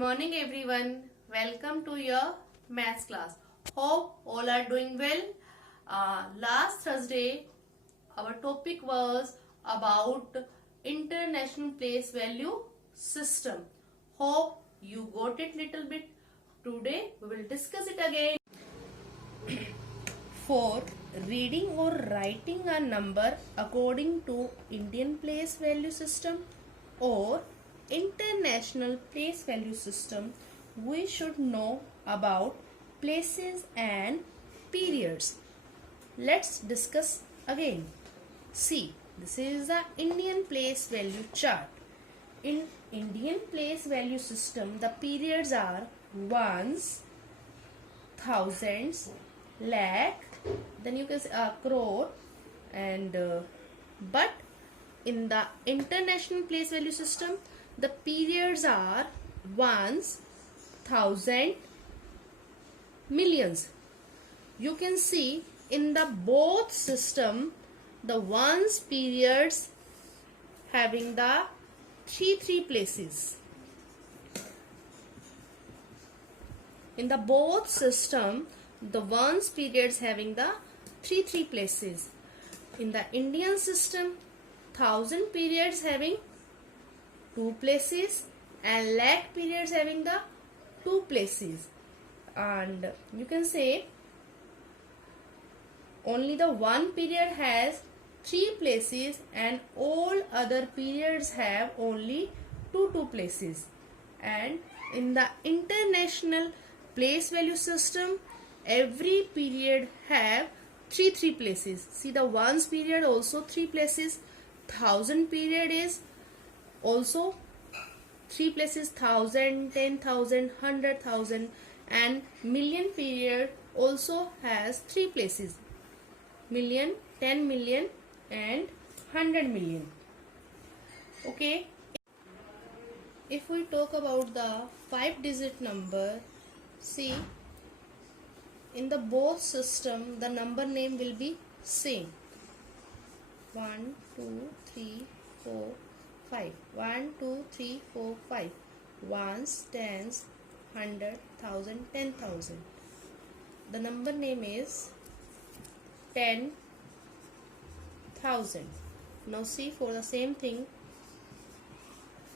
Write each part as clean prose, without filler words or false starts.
morning everyone. Welcome to your maths class. Hope all are doing well. Last Thursday our topic was about international place value system. Hope you got it little bit. Today we will discuss it again. For reading or writing a number according to Indian place value system or international place value system, we should know about places and periods. Let's discuss again. See, this is the Indian place value chart. In Indian place value system, the periods are ones, thousands, lakh, then you can say crore, and but in the international place value system, the periods are ones, thousand, millions. You can see in the both system, the ones periods having the three places. In the both system, the ones periods having the three places. In the Indian system, thousand periods having 2 places and lakh periods having the 2 places. And you can say only the one period has 3 places and all other periods have only two places. And in the international place value system, every period have three places. See, the ones period also 3 places. Thousand period is also 3 places, 1,000, 10,000, 100,000, and million period also has 3 places, million, 10 million, and 100 million. Okay. If we talk about the 5-digit number, see, in the both system, the number name will be same. 1, 2, 3, 4, 5. 1, 2, 3, 4, 5. Ones, tens, 100, 1,000, 10,000. The number name is 10,000. Now see, for the same thing,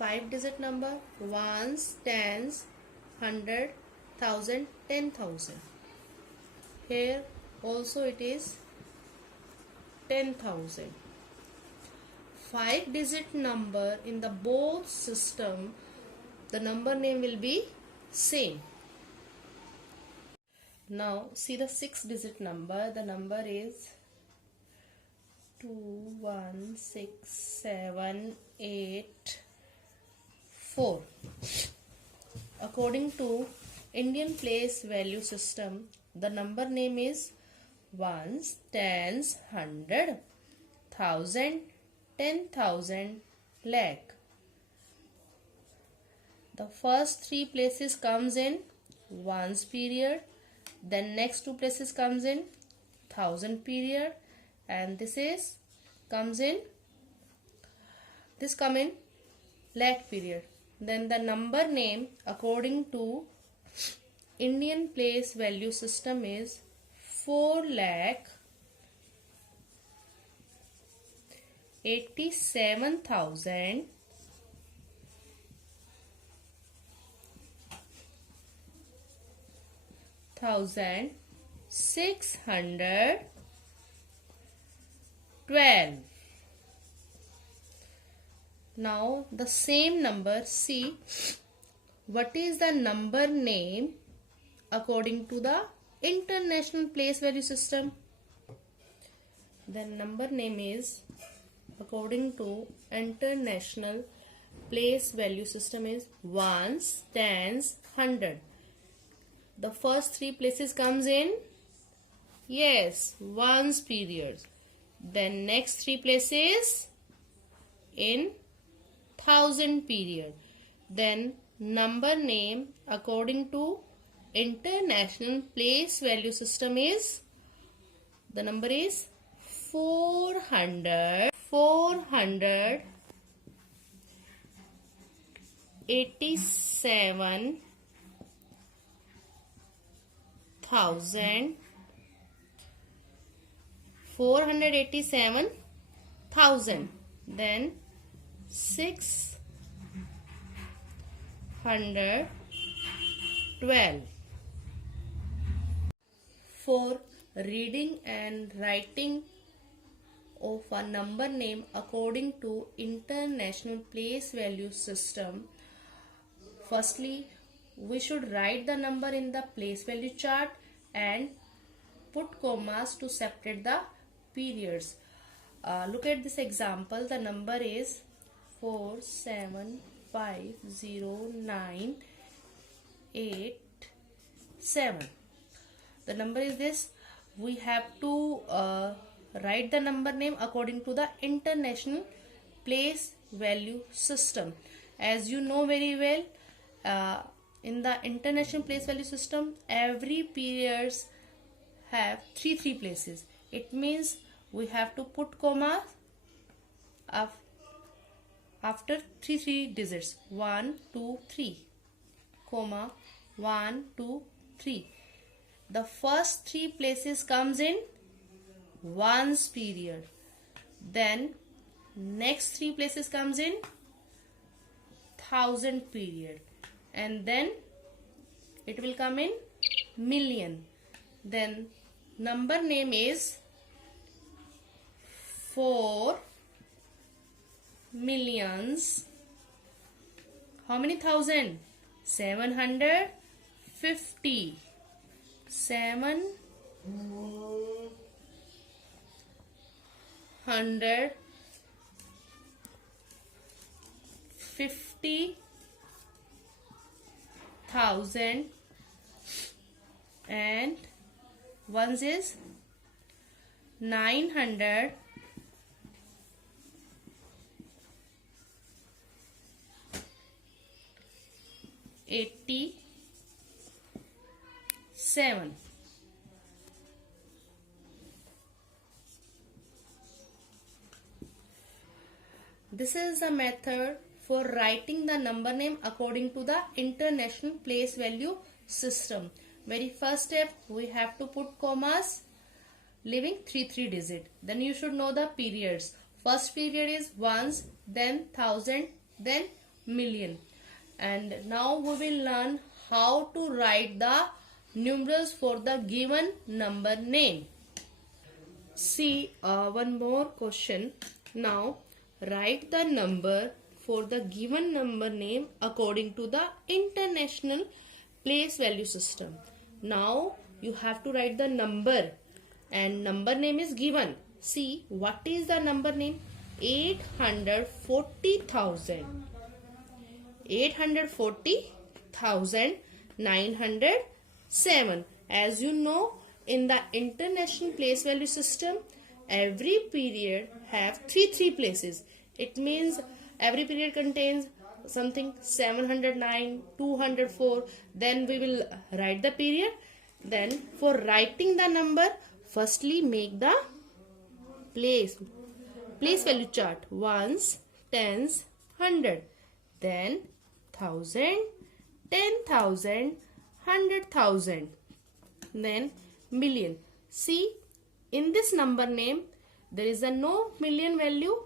5-digit number, ones, tens, 100, 1,000, 10,000. Here also it is 10,000. 5-digit number in the both system, the number name will be same. Now see the 6-digit number. The number is 2, 1, 6, 7, 8, 4. According to Indian place value system, the number name is ones, tens, 100, 1,000, 10,000, lakh. The first 3 places comes in ones period, then next 2 places comes in thousand period, and this come in lakh period. Then the number name according to Indian place value system is 4,87,000 612. Now the same number, see what is the number name according to the international place value system. The number name is according to international place value system is ones, tens, 100. The first 3 places comes in ones periods. Then next 3 places in thousand period. Then number name according to international place value system is, the number is 400 487,000, then 612. For reading and writing of a number name according to International Place Value System, firstly we should write the number in the place value chart and put commas to separate the periods. Look at this example. The number is 4750987. The number is this. We have to write the number name according to the International Place Value System. As you know very well, in the International Place Value System, every periods have three places. It means we have to put comma after three digits. 1 2 3 comma 1 2 3. The first three places comes in ones period, then next three places comes in thousand period, and then it will come in million. Then number name is 4 millions. How many thousand? 750. 750,000 and ones is 987. This is the method for writing the number name according to the International Place Value System. Very first step, we have to put commas leaving three digit. Then you should know the periods. First period is ones, then thousand, then million. And now we will learn how to write the numerals for the given number name. See one more question. Now write the number for the given number name according to the International Place Value System. Now you have to write the number, and number name is given. See what is the number name? 840,000. 840,907. As you know, in the International Place Value System, every period have three places. It means every period contains something 709, 204. Then we will write the period. Then for writing the number, firstly make the place value chart. Ones, tens, 100. Then 1000, 10,000, 100,000. Then million. See, in this number name, there is a no million value.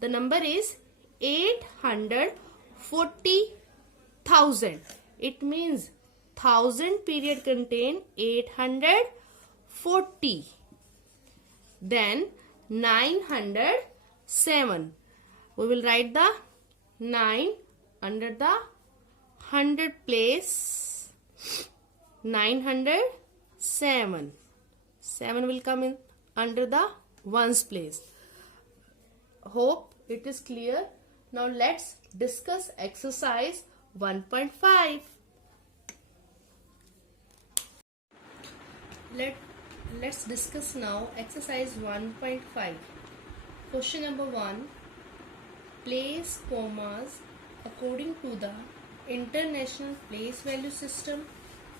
The number is 840,000. It means 1000 period contain 840. Then 907. We will write the 9 under the 100 place. 907. 7 will come in under the ones place. Hope it is clear. Now let's discuss exercise 1.5. Let's discuss now exercise 1.5. Question number 1. Place commas according to the International Place Value System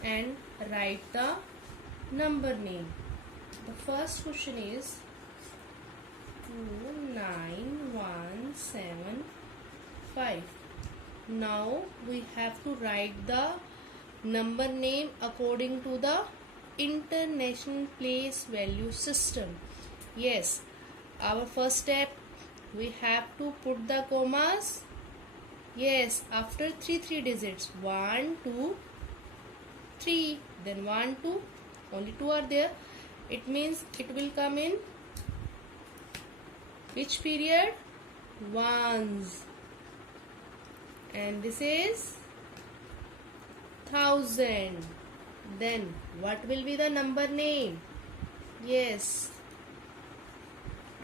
and write the number name. The first question is 29175. Now we have to write the number name according to the International Place Value System. Yes, our first step, we have to put the commas. Yes, after three digits, 1 2 3, then 1 2, only 2 are there. It means it will come in which period? Ones. And this is 1000. Then what will be the number name? Yes,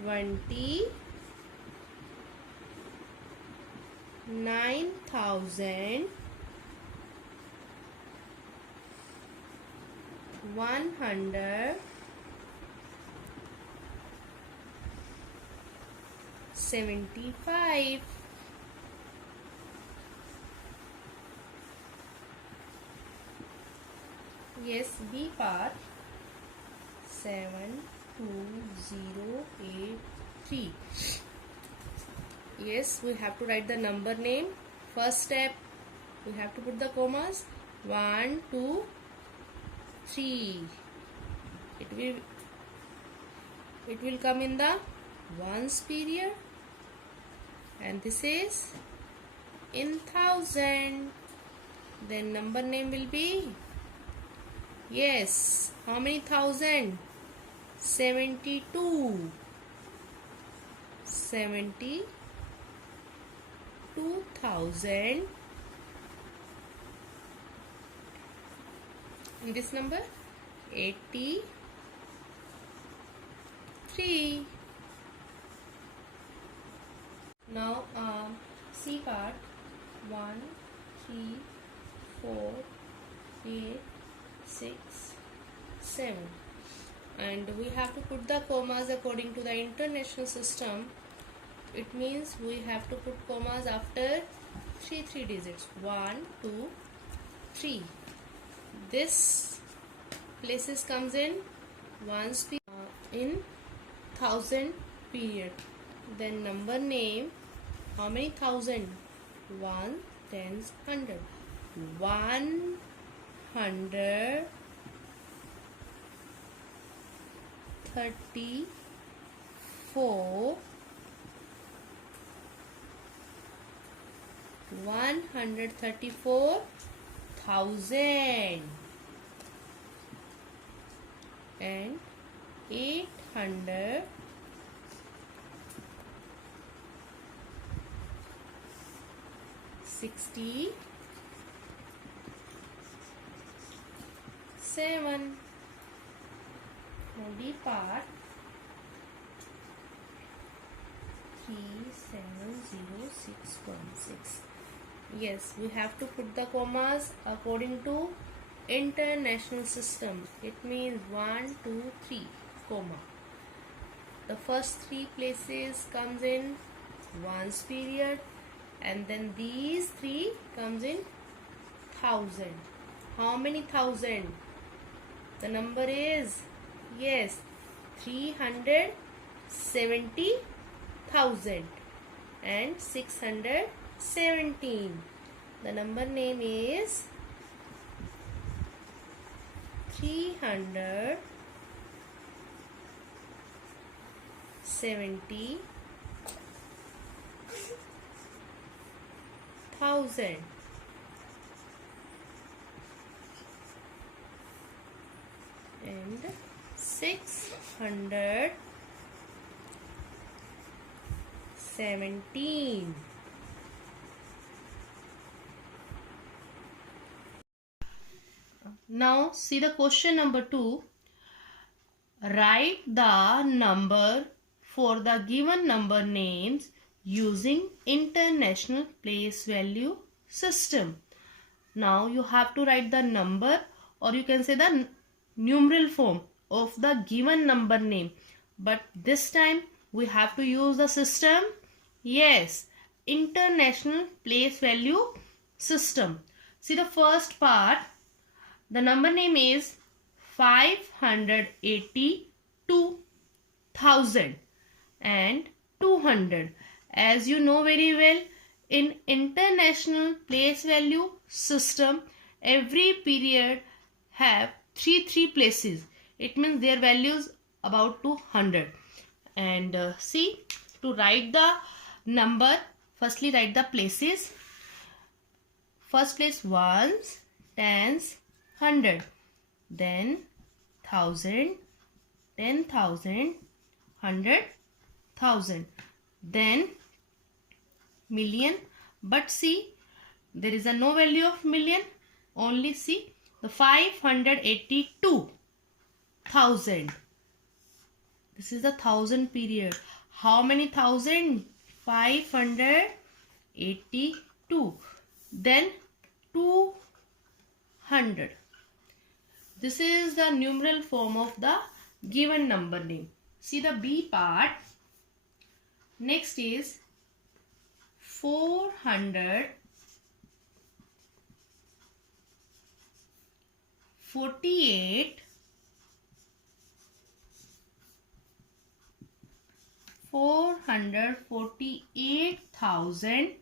29,170. Yes, B part 72083. Yes, we have to write the number name. First step, we have to put the commas. 1 2 3. It will come in the ones period, and this is in thousand. Then number name will be, yes, how many thousand? 72. 72,000. And this number 83. Now C part 1 3 4 8 6 7, and we have to put the commas according to the international system. It means we have to put commas after three digits, 1 2 3. This places comes in ones in thousand period. Then number name, how many thousand? 1 tens 100. 134. 134,000 and 867. Now D part 370616. Yes, we have to put the commas according to international system. It means 1 2 3 comma. The first three places comes in ones period, and then these three comes in thousand. How many thousand? The number is, yes, 370,000 and 617. The number name is 370,000 and 617. Now see the question number 2. Write the number for the given number names using international place value system. Now you have to write the number, or you can say the numeral form of the given number name, but this time we have to use the system, yes, international place value system. See the first part, the number name is 582,000 and 200. As you know very well, In international place value system, every period have three places. It means their values about 200. And see, to write the number, firstly write the places. First place ones, tens, 100. Then 1000, 10,000, 100,000. Then million. But see, there is a no value of million. Only see the 582,000. This is the thousand period. How many thousand? 582. Then 200. This is the numeral form of the given number name. See the B part. Next is 448, 448,000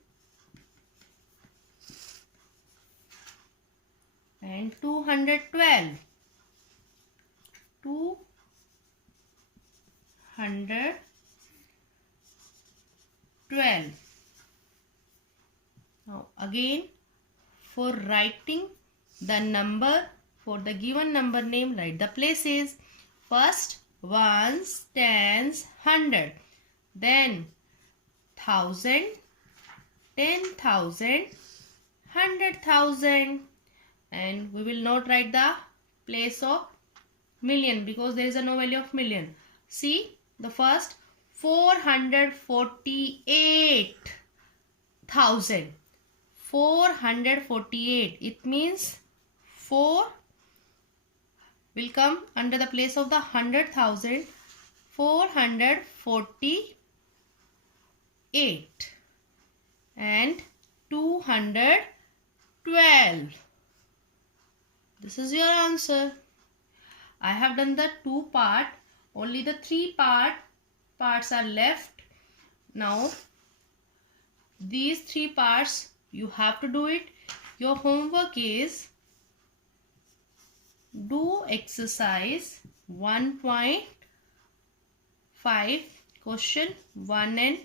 and 212. 212. Now again, for writing the number, for the given number name, write the places. First ones, tens, 100. Then 1000, 10,000, 100,000. And we will not write the place of million because there is a no value of million. See the first 448,000. 448. It means 4 will come under the place of the 100,000. 448 and 212. This is your answer. I have done the 2 part. Only the 3 parts are left. Now these 3 parts you have to do it. Your homework is do exercise 1.5 question 1 and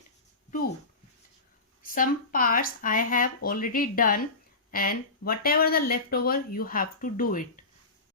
2. Some parts I have already done, and whatever the leftover you have to do it.